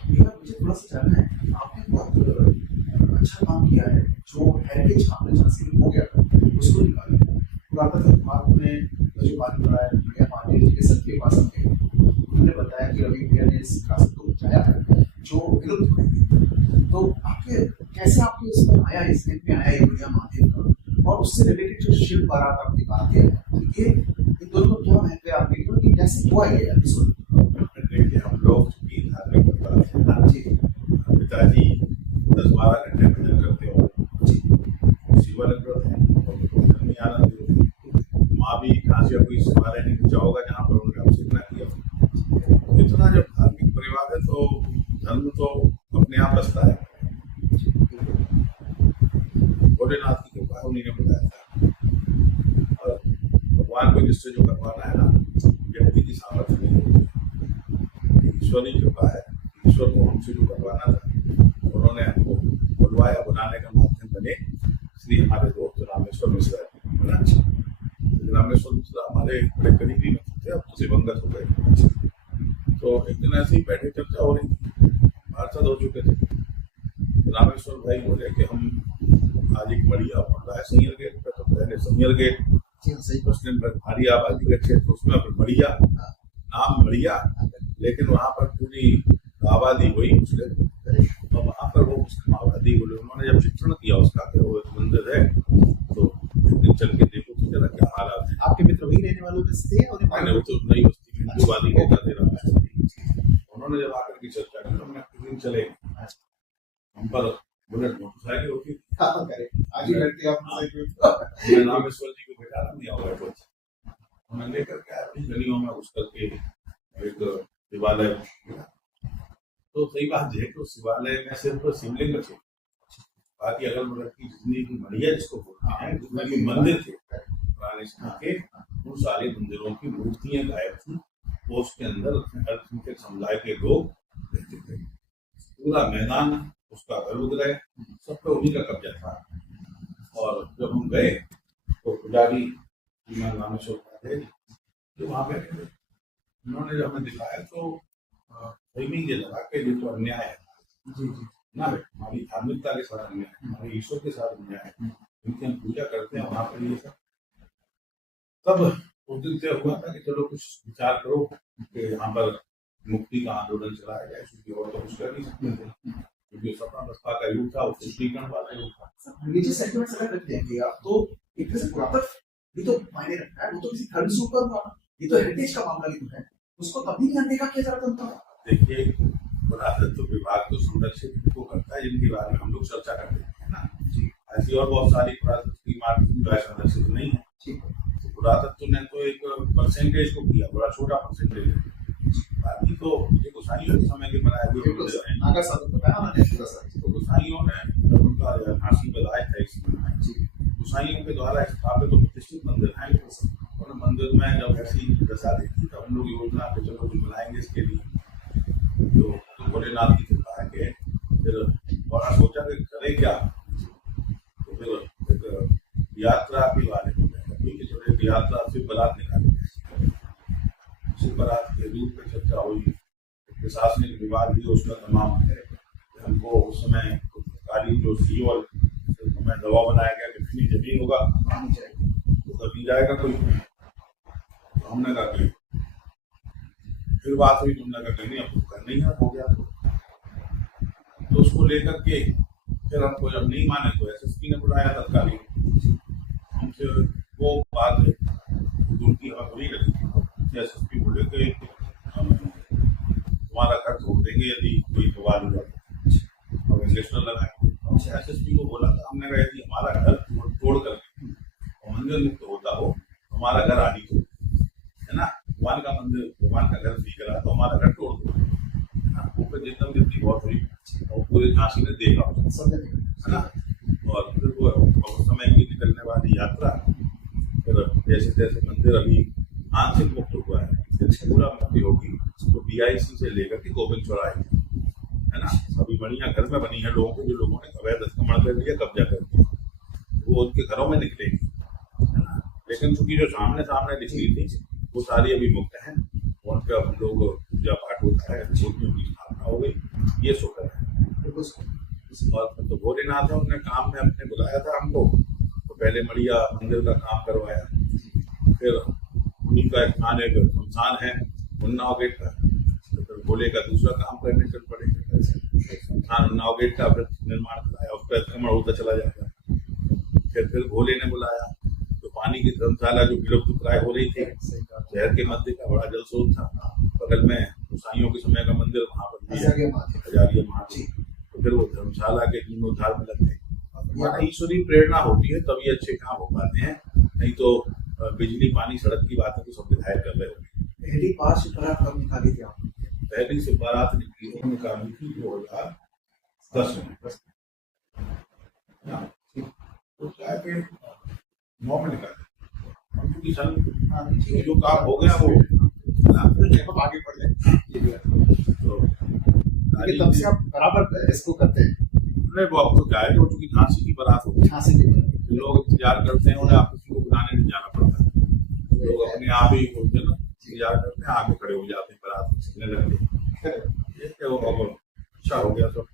भैया मुझे थोड़ा-सा जानना है, आपने बहुत अच्छा काम किया है, जो हेरिटेज आपने झांसी में हो गया था, उसको निकाला। पुरातत्व विभाग में जो बात बताया भैया पांडे जी के सबके पास थे, उन्होंने बताया कि रवि भैया ने इस विरासत को बचाया है, जो विलुप्त हो गई थी। तो आपके कैसे आपके उसमें आया, इस नेट में आया ये भैया महादेव का, और उससे रिलेटेड जो शिव बारात आप दिखाते हैं, तो ये इन दोनों को क्या महत्व है आपके लिए, कि कैसे हुआ ये एपिसोड? देखिए, हम लोग चूंकि धार्मिक परिवार से हैं ना, जी, पिताजी 10-12 घंटे भजन करते हो, शिवालय व्रत है और भजन में आनंद होते। माँ भी कहाँ से कोई शिवालय नहीं पूछा होगा जहाँ पर उन्होंने हमसे इतना किया। इतना जब धार्मिक परिवार है तो धर्म तो अपने आप बसता है। भोलेनाथ की कृपा उन्हीं ने बताया था, और भगवान को जिससे जो करवाना है ना, व्यक्ति की सामर्थ्य नहीं होती, ईश्वर की कृपा है। ईश्वर को हमसे जो करवाना था उन्होंने हमको बुलवाया, बुलाने का माध्यम बने श्री हमारे दोस्त रामेश्वर मिश्रा है ना। रामेश्वर मिश्रा हमारे बड़े करीबी मित्र थे, अब तो दिवंगत हो गए। तो एक दिन ऐसे ही बैठे चर्चा हो रही थी, पार्षद हो चुके थे। रामेश्वर भाई बोले कि हम आज एक बढ़िया पड़ रहा है सैयर गेट पे, तो पहले सैयर गेट सही उसने भारी आबादी का क्षेत्र, उसमें फिर बढ़िया नाम बढ़िया, लेकिन वहाँ पर पूरी आबादी वही मुस्लिम, और वहाँ पर वो मुस्लिम आबादी बोले। उन्होंने जब शिक्षण किया उसका कि वो एक मंदिर है, तो एक दिन चल के देखो तो जरा क्या हालात है। आपके मित्र वही रहने वालों में से, और मैंने वो तो नई बस्ती में हिंदूवादी कहता थे रामेश्वर। उन्होंने जब आकर की चर्चा की तो हमने किस दिन चले, हम पर बुलेट मोटरसाइकिल होती थी, आगे लड़के आप हमने रामेश्वर जी को बैठा दिया हुआ कुछ, उन्हें लेकर के अपनी गलियों में घुस करके एक शिवालय। तो सही बात है कि शिवालय में सिर्फ शिवलिंग थे, बाकी अगल बगल की जितनी भी बढ़िया जिसको बोलते हैं, जितने भी मंदिर थे पुराने समय के, उन सारे मंदिरों की मूर्तियां गायब थी। वो उसके अंदर अल्पसंख्यक समुदाय के लोग रहते थे। पूरा मैदान उसका गर्भगृह सब पे उन्हीं का कब्जा था। और जब हम गए तो पुजारी रामेश्वर थे जो वहाँ बैठे थे, उन्होंने जब हमें दिखाया तो सही में ये लगा कि ये तो अन्याय है जी जी ना, हमारी धार्मिकता के साथ अन्याय है, हमारे ईश्वर के साथ अन्याय है, इनकी हम पूजा करते हैं वहाँ पर ये सब। तब उस दिन से हुआ था कि चलो कुछ विचार करो कि यहाँ पर मुक्ति का आंदोलन चलाया जाए, क्योंकि और तो कुछ कर नहीं सकते थे, क्योंकि सपना बसपा का युग था, वो तुष्टीकरण वाला युग था। रिलीजियस सेंटिमेंट्स अगर रख देंगे आप, तो एक तरह से पुरातत्व भी तो मायने रखता है, वो तो किसी धर्म से ऊपर हुआ, ये तो हेरिटेज का मामला भी तो है, उसको तभी नहीं अनदेखा किया जा रहा था। देखिए, पुरातत्व विभाग तो संरक्षित को करता है जिनके बारे में हम लोग चर्चा करते हैं ना जी। ऐसी और बहुत सारी पुरातत्व की इमारतें जो है संरक्षित नहीं है। तो पुरातत्व ने तो एक परसेंटेज को किया, बड़ा छोटा परसेंटेज है, बाकी तो ये गोसाइयों के समय के बनाए हुए मंदिर हैं। तो गोसाइयों ने उनका झांसी में लाए थे इस गोसाइयों के द्वारा स्थापित तो प्रतिष्ठित मंदिर हैं। और मंदिर में जब ऐसी दशा देखी तो हम लोग योजना पे चलो कुछ बनाएंगे इसके लिए, तो भोलेनाथ की कृपा है कि फिर बड़ा सोचा कि करें क्या, तो फिर एक यात्रा के बारे में चलो एक यात्रा शिव बारात निकाली। शिव बारात के रूप में चर्चा हुई, प्रशासनिक विभाग भी उसका तमाम है। हमको उस समय तत्कालीन जो सीओ और हमें दबाव बनाया गया कि कितनी जमीन होगा तो नहीं जाएगा कोई। तो हमने कहा कि फिर बात हुई, तुमने कहा नहीं अब करना ही है, हो गया। तो उसको लेकर के फिर हमको जब नहीं माने तो एसएसपी ने बुलाया तत्कालीन, हमसे वो बात उनकी हमें बुरी लगी। एसएसपी बोले कि तुम्हारा घर तोड़ देंगे यदि कोई सवाल हो जाता, और इंजेक्शन लगाए। एसएसपी को बोला था, हमने कहा यदि हमारा घर तोड़ करके मंदिर मुक्त होता हो, हमारा घर आदि तो है ना, भगवान का मंदिर भगवान का घर सीख रहा तो हमारा घर तोड़ दो वो फिर जितना जितनी बहुत हुई और पूरे झांसी ने देखा है ना। और फिर वो बहुत समय की निकलने वाली यात्रा, फिर जैसे जैसे मंदिर अभी आंशिक मुक्त हुआ है, जैसे पूरा मुक्ति होगी तो बीआईसी से लेकर के गोविंद चौराहे है ना, अभी बढ़िया घर में बनी है लोगों को, जो लोगों ने अवैध अतिक्रमण कर दिया, कब्जा कर दिया, वो उनके घरों में निकलेगी है ना। लेकिन चूंकि जो सामने सामने दिखी थी वो सारी अभी मुक्त हैं, उनका हम लोग पूजा पाठ होता है, मूर्तियों की स्थापना घटना हो गई, ये शुक्र है। बिल्कुल और तो भोलेनाथ है, उन्होंने काम में अपने बुलाया था हमको, तो पहले मढ़िया मंदिर का काम करवाया, फिर उन्हीं का एक स्थान एक शमशान है उन्नाव गेट का, तो फिर भोले का दूसरा काम करने चल पड़े। शमशान उन्नाव गेट का फिर निर्माण कराया, उस पर अतिक्रमण होता चला जाएगा। फिर भोले ने बुलाया, तो पानी की धर्मशाला जो विलुप्त प्राय हो रही थी, शहर के मध्य का बड़ा जल स्रोत था, बगल में गोसाइयों के समय का मंदिर, वहां पर हजारिया महादेव, तो फिर वो धर्मशाला के जीर्णोद्धार में लग गए। ईश्वरीय प्रेरणा होती है तभी अच्छे काम हो पाते हैं, नहीं तो बिजली पानी सड़क की बातें तो सब विधायक कर रहे होंगे। पहली बार से बारात कब निकाली थी आपने? पहली से बारात निकाली थी 2010 में, तो क्या के 9 में निकाले, क्योंकि सन जो काम हो गया वो आगे बढ़ जाए, तो तब से आप बराबर इसको करते हैं। नहीं, वो आपको क्या है, वो चूंकि झांसी की बारात होती है, झांसी की बारात लोग इंतजार करते हैं, उन्हें आप किसी को बुलाने नहीं जाना पड़ता है, लोग अपने आप ही होते हैं ना, इंतजार करते हैं, आगे खड़े हो जाते हैं, बारात लगते हैं। ये क्या वो अच्छा हो गया सब।